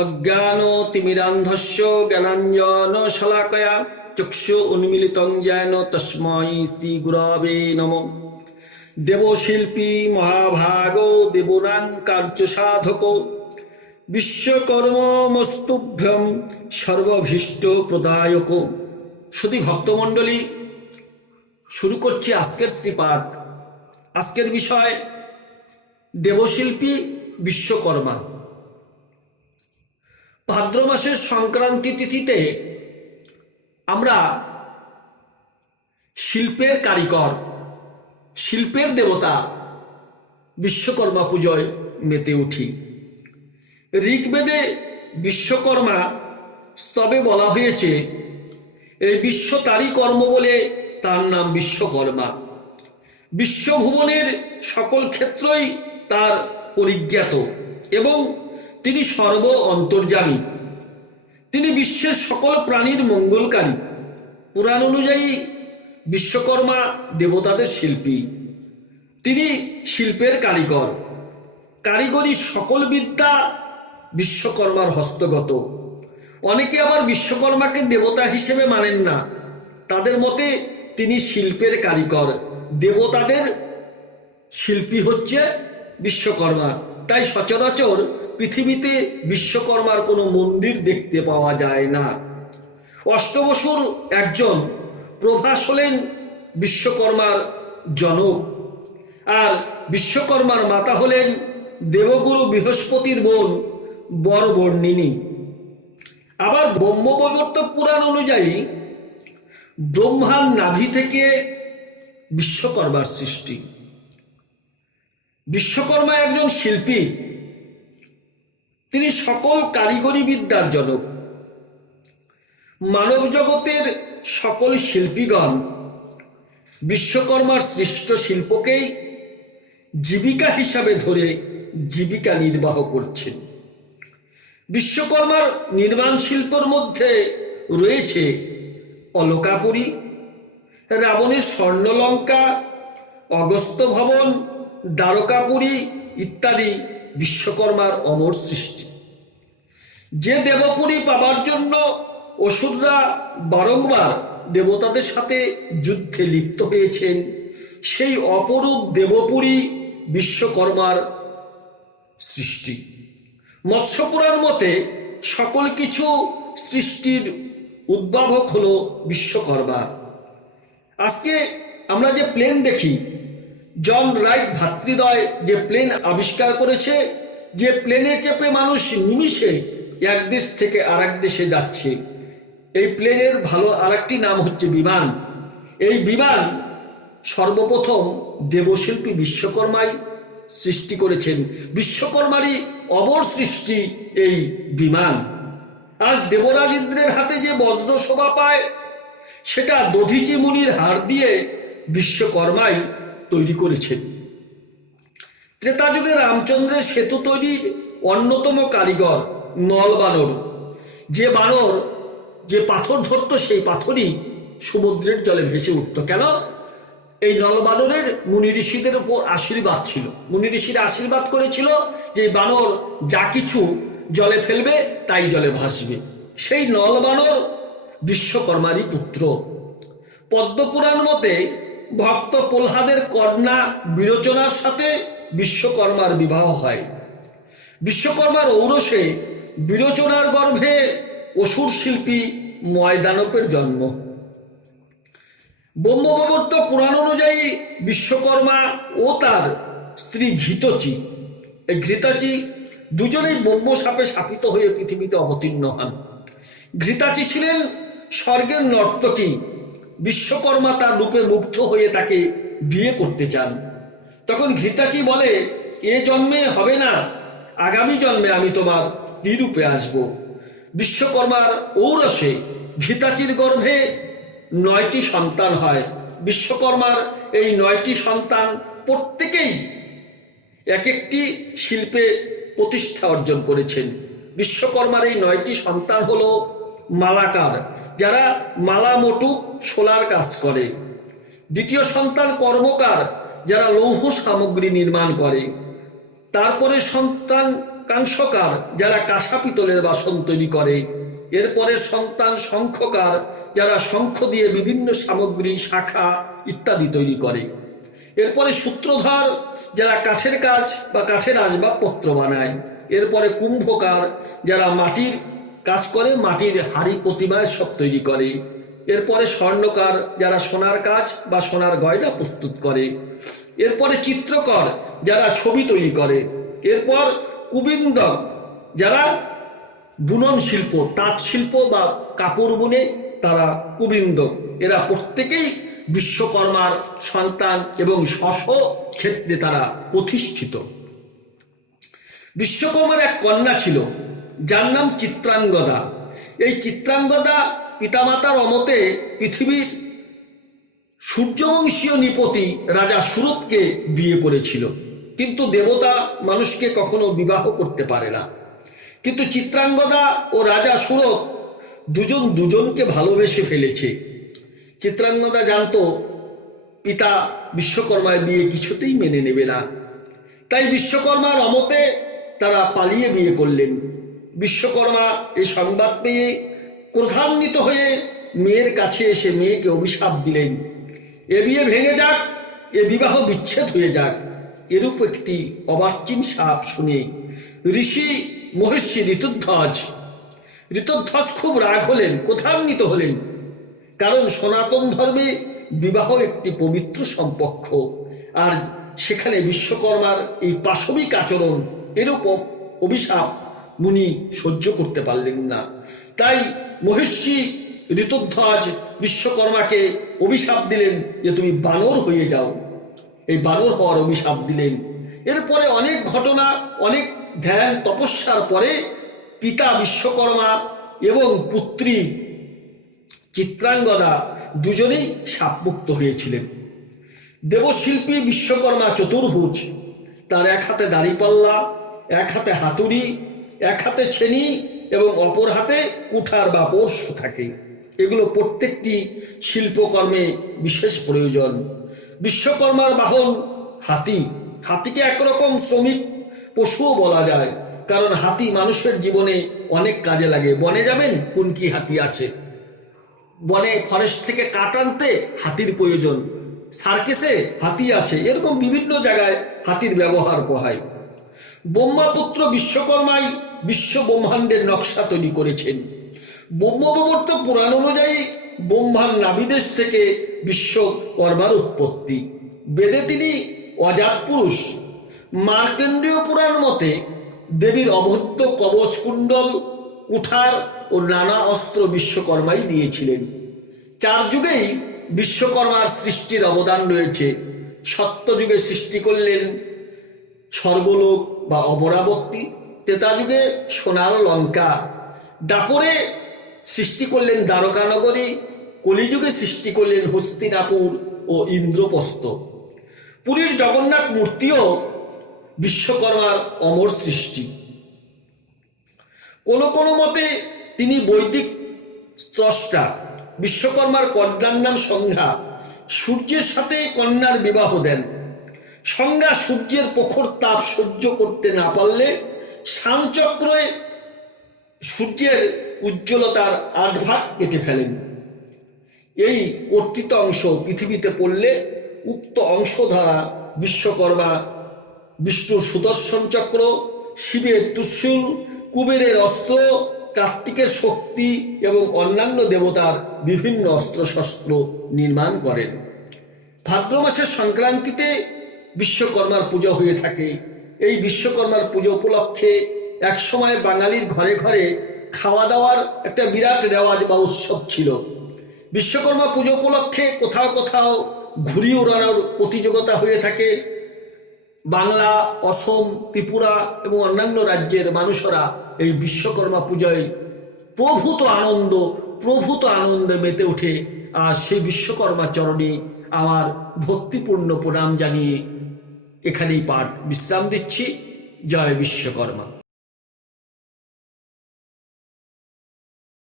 অজ্ঞানতিমিরান্ধস্য জ্ঞানাঞ্জনশলাকয়া চক্ষু উন্মিলিতং যেন তস্मै শ্রী গুরবে নমঃ। দেবশিল্পী মহাভাগ দেবনাং কার্যসাধক বিশ্বকর্মমস্তুভ্যং সর্বভীষ্ট প্রদায়ক। শুধু ভক্তমণ্ডলী, শুরু করছি আজকের শ্রীপাঠ। আজকের বিষয় দেবশিল্পী বিশ্বকর্মা। ভাদ্র মাসের সংক্রান্তি তিথিতে আমরা শিল্পের কারিগর, শিল্পের দেবতা বিশ্বকর্মা পুজোয় মেতে উঠি। ঋগ্বেদে বিশ্বকর্মা স্তবে বলা হয়েছে, এই বিশ্ব তারই কর্ম বলে তার নাম বিশ্বকর্মা। বিশ্বভুবনের সকল ক্ষেত্রই তার পরিজ্ঞাত এবং তিনি সর্ব অন্তর্যামী। তিনি বিশ্বের সকল প্রাণীর মঙ্গলকারী। পুরাণ অনুযায়ী বিশ্বকর্মা দেবতাদের শিল্পী। তিনি শিল্পের কারিগর। কারিগরি সকল বিদ্যা বিশ্বকর্মার হস্তগত। অনেকে আবার বিশ্বকর্মাকে দেবতা হিসেবে মানেন না। তাদের মতে তিনি শিল্পের কারিগর, দেবতাদের শিল্পী হচ্ছে বিশ্বকর্মা। তাই সচরাচর পৃথিবীতে বিশ্বকর্মার কোনো মন্দির দেখতে পাওয়া যায় না। অষ্টবসুর একজন প্রভাস হলেন বিশ্বকর্মার জনক, আর বিশ্বকর্মার মাতা হলেন দেবগুরু বৃহস্পতির বোন বরবর্ণিনী। আবার ব্রহ্মবৈবর্ত পুরাণ অনুযায়ী ব্রহ্মার নাভি থেকে বিশ্বকর্মার সৃষ্টি। বিশ্বকর্মা একজন শিল্পী। তিনি সকল কারিগরি বিদ্যার জনক। মানব জগতের সকল শিল্পীগণ বিশ্বকর্মার সৃষ্ট শিল্পকেই জীবিকা হিসাবে ধরে জীবিকা নির্বাহ করছেন। বিশ্বকর্মার নির্মাণ শিল্পের মধ্যে রয়েছে অলকাপুরী, রাবণের স্বর্ণলঙ্কা, অগস্ত্য ভবন, দ্বারকাপুরী ইত্যাদি বিশ্বকর্মার অমর সৃষ্টি। যে দেবপুরী পাবার জন্য অসুররা বারংবার দেবতাদের সাথে যুদ্ধে লিপ্ত হয়েছেন, সেই অপরূপ দেবপুরী বিশ্বকর্মার সৃষ্টি। মৎস্যপুরাণ মতে সকল কিছু সৃষ্টির উদ্ভাবক হল বিশ্বকর্মা। আজকে আমরা যে প্লেন দেখি, জন রাইট ভ্রাতৃদ্বয় যে প্লেন আবিষ্কার করেছে, যে প্লেনে চেপে মানুষ নিমিষে এক দেশ থেকে আরেক দেশে যাচ্ছে, এই প্লেনের ভালো আরেকটি নাম হচ্ছে বিমান। এই বিমান সর্বপ্রথম দেবশিল্পী বিশ্বকর্মাই সৃষ্টি করেছেন। বিশ্বকর্মারই অমর সৃষ্টি এই বিমান। আজ দেবরাজ ইন্দ্রের হাতে যে বজ্র শোভা পায়, সেটা দধিচি মুনির হাড় দিয়ে বিশ্বকর্মাই তৈরি করেছেন। ত্রেতা যুগে রামচন্দ্রের সেতু তৈরির অন্যতম কারিগর নল বানর। যে বানর যে পাথর ধরত, সেই পাথরই সমুদ্রের জলে ভেসে উঠত। কেন? এই নল বানরের মুনি ঋষিদের উপর আশীর্বাদ ছিল। মুনি ঋষিরা আশীর্বাদ করেছিল যে বানর যা কিছু জলে ফেলবে তাই জলে ভাসবে। সেই নল বানর বিশ্বকর্মারই পুত্র। পদ্মপুরাণ মতে ভক্ত প্রহ্লাদের কন্যা বিরোচনার সাথে বিশ্বকর্মার বিবাহ হয়। বিশ্বকর্মার ঔরসে বিরোচনার গর্ভে অসুর শিল্পী ময়দানবের জন্ম। ব্রহ্মবৈবর্ত পুরাণ অনুযায়ী বিশ্বকর্মা ও তার স্ত্রী ঘৃতচি, এই ঘৃতাচি দুজনেই ব্রহ্ম সাপে শাপিত হয়ে পৃথিবীতে অবতীর্ণ হন। ঘৃতাচি ছিলেন স্বর্গের নর্তকী। বিশ্বকর্মা তার রূপে মুগ্ধ হয়ে তাকে বিয়ে করতে চান। তখন ঘৃতাচি বলে, এ জন্মে হবে না, আগামী জন্মে আমি তোমার স্ত্রী রূপে আসব। বিশ্বকর্মার ঔরসে ঘৃতাচির গর্ভে 9টি সন্তান হয়। বিশ্বকর্মার এই 9টি সন্তান প্রত্যেকেই এক একটি শিল্পে প্রতিষ্ঠা অর্জন করেছেন। বিশ্বকর্মার এই 9টি সন্তান হলো মালাকার, যারা মালা মোটু শোলার কাজ করে। দ্বিতীয় সন্তান কর্মকার, যারা লৌহ সামগ্রী নির্মাণ করে। তারপরে সন্তান কাংসকার, যারা কাঁসা পিতলের বাসন তৈরি করে। এরপরে সন্তান শঙ্খকার, যারা শঙ্খ দিয়ে বিভিন্ন সামগ্রী, শাখা ইত্যাদি তৈরি করে। এরপরে সূত্রধর, যারা কাঠের কাজ বা কাঠের আসবাবপত্র বানায়। এরপরে কুম্ভকার, যারা মাটির কাজ করে, মাটির হাড়ি প্রতিমা সব তৈরি করে। এরপরে স্বর্ণকার, যারা সোনার কাজ বা সোনার গয়না প্রস্তুত করে। এরপরে চিত্রকর, যারা ছবি তৈরি করে। এরপর কুবিন্দক, যারা বুনন শিল্প, তাঁত শিল্প বা কাপড় বুনে তারা কুবিন্দক। এরা প্রত্যেকেই বিশ্বকর্মার সন্তান এবং স্ব ক্ষেত্রে তারা প্রতিষ্ঠিত। বিশ্বকর্মার এক কন্যা ছিল, যার নাম চিত্রাঙ্গদা। এই চিত্রাঙ্গদা পিতামাতার অমতে পৃথিবীর সূর্যবংশীয় নৃপতি রাজা সুরতকে বিয়ে করেছিল, কিন্তু দেবতা মানুষকে কখনো বিবাহ করতে পারে না। কিন্তু চিত্রাঙ্গদা ও রাজা সুরত দুজন দুজনকে ভালোবেসে ফেলেছে। চিত্রাঙ্গদা জানতো পিতা বিশ্বকর্মার বিয়ে কিছুতেই মেনে নেবে না, তাই বিশ্বকর্মার অমতে তারা পালিয়ে বিয়ে করলেন। বিশ্বকর্মা এই সংবাদ পেয়ে ক্রোধান্বিত হয়ে মেয়ের কাছে এসে মেয়েকে অভিশাপ দিলেন, এ বিয়ে ভেঙে যাক, এ বিবাহ বিচ্ছেদ হয়ে যাক। এরূপ একটি অবার্চিন শাপ শুনে ঋষি মহর্ষি ঋতধ্বজ খুব রাগ হলেন, ক্রোধান্বিত হলেন। কারণ সনাতন ধর্মে বিবাহ একটি পবিত্র সম্পর্ক, আর সেখানে বিশ্বকর্মার এই পাশবিক আচরণ, এরূপ অভিশাপ মুনি সহ্য করতে পারলেন না। তাই মহর্ষি ঋতধ্বজ বিশ্বকর্মাকে অভিশাপ দিলেন যে তুমি বানর হয়ে যাও। এই বানর হওয়ার অভিশাপ দিলেন। এরপরে অনেক ঘটনা, অনেক ধ্যান তপস্যার পরে পিতা বিশ্বকর্মা এবং পুত্রী চিত্রাঙ্গদা দুজনেই শাপমুক্ত হয়েছিলেন। দেবশিল্পী বিশ্বকর্মা চতুর্ভুজ, তার এক হাতে দাড়িপাল্লা, এক হাতে হাতুড়ি, এক হাতে ছেনি এবং অপর হাতে কুঠার বা পরশু থাকে। এগুলো প্রত্যেকটি শিল্পকর্মে বিশেষ প্রয়োজন। বিশ্বকর্মার বাহন হাতি। হাতিকে একরকম শ্রমিক পশুও বলা যায়, কারণ হাতি মানুষের জীবনে অনেক কাজে লাগে। বনে যাবেন, কোন কি হাতি আছে, বনে ফরেস্ট থেকে কাঠ আনতে হাতির প্রয়োজন, সার্কেসে হাতি আছে, এরকম বিভিন্ন জায়গায় হাতির ব্যবহার হয়। ব্রহ্মপুত্র বিশ্বকর্মাই বিশ্ব ব্রহ্মাণ্ডের নকশা তৈরি করেছেন। ব্রহ্মবর্ত পুরাণ অনুযায়ী ব্রহ্মার নাভিদেশ থেকে বিশ্বকর্মার উৎপত্তি। বেদে তিনি অজাত পুরুষ। মার্কেন্ডীয় পুরাণ মতে দেবীর অভদ্র কবচ, কুণ্ডল, কুঠার ও নানা অস্ত্র বিশ্বকর্মাই দিয়েছিলেন। চার যুগেই বিশ্বকর্মার সৃষ্টির অবদান রয়েছে। সত্যযুগে সৃষ্টি করলেন স্বর্গলোক বা অমরাবতী, ত্রেতা যুগে সোনার লঙ্কা, দাপরে সৃষ্টি করলেন দ্বারকানগরী, কলিযুগে সৃষ্টি করলেন হস্তিনাপুর ও ইন্দ্রপ্রস্থ। পুরীর জগন্নাথ মূর্তিও বিশ্বকর্মার অমর সৃষ্টি। কোনো কোনো মতে তিনি বৈদিক স্রষ্টা। বিশ্বকর্মার কন্যার নাম সংজ্ঞা। সূর্যের সাথে কন্যার বিবাহ দেন। সংজ্ঞা সূর্যের প্রখর তাপ সহ্য করতে না পারলে শানচক্রে সূর্যের উজ্জ্বলতার ৮ ভাগ কেটে ফেলেন। এই কর্তৃত অংশ পৃথিবীতে পড়লে উক্ত অংশ দ্বারা বিশ্বকর্মা বিষ্ণুর সুদর্শন চক্র, শিবের ত্রিশূল, কুবেরের অস্ত্র, কার্তিকের শক্তি এবং অন্যান্য দেবতার বিভিন্ন অস্ত্রশস্ত্র নির্মাণ করেন। ভাদ্র মাসের সংক্রান্তিতে বিশ্বকর্মার পুজো হয়ে থাকে। এই বিশ্বকর্মার পুজো উপলক্ষে একসময় বাঙালির ঘরে ঘরে খাওয়া দাওয়ার একটা বিরাট রেওয়াজ বা উৎসব ছিল। বিশ্বকর্মা পুজো উপলক্ষে কোথাও কোথাও ঘুড়ি উড়ানোর প্রতিযোগিতা হয়ে থাকে। বাংলা, অসম, ত্রিপুরা এবং অন্যান্য রাজ্যের মানুষরা এই বিশ্বকর্মা পুজোয় প্রভূত আনন্দে মেতে ওঠে। আর সেই বিশ্বকর্মা চরণে আমার ভক্তিপূর্ণ প্রণাম জানিয়ে এখানেই পাঠ বিশ্রাম দিচ্ছি। জয় বিশ্বকর্মা।